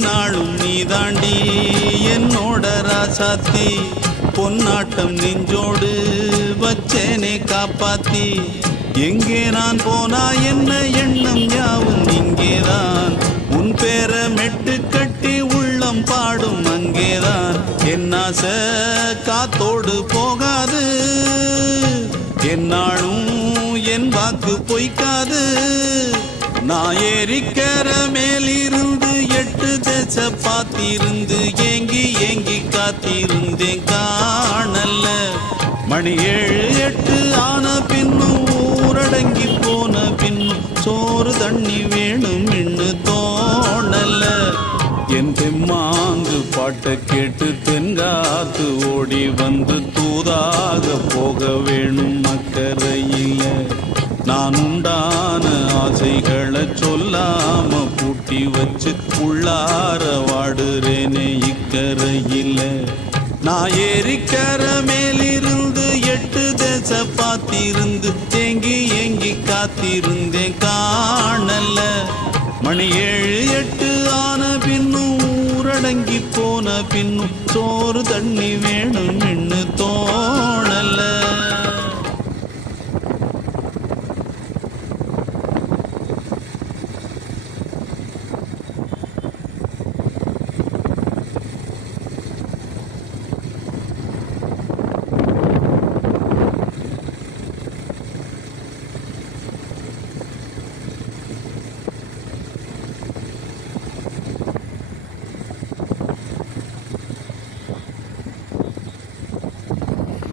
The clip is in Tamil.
என்னாலும் நீ தாண்டி என்னோட ராசாத்தி பொன்னாட்டம் நெஞ்சோடு வச்சேனே காப்பாத்தி எங்கே நான் போனா என்ன எண்ணம் யாவும் இங்கேதான் உன் பேர மெட்டு கட்டி உள்ளம் பாடும் அங்கேதான் என் ஆசை காத்தோடு போகாது என்னாலும் என் வாக்கு பொய்க்காது நான் ஏறிக்கிற மேலிருந்து 8 தேச பார்த்திருந்து ஏங்கி ஏங்கி காத்திருந்தேன் காணல்ல மணி 7 8 ஆன பின்னும் ஊரடங்கி போன பின்னும் சோறு தண்ணி வேணும் இன்னு தோணல்ல என் தெம்மாங்கு பாட்டை கேட்டு தென்காத்து ஓடி வந்து தூதாக போக வேணும் அக்கறையில நான் உண்டான ஆசைகளை சொல்லாம பூட்டி வச்சு உள்ளார வாடுறேனே இக்கரையில நான் ஏறிக்கிற மேலிருந்து 8 தேச பார்த்திருந்து ஏங்கி ஏங்கி காத்திருந்தேன் காணல்ல மணி 7 8 ஆன பின்னும் ஊரடங்கி போன பின்னும் சோறு தண்ணி வேணும் இன்னு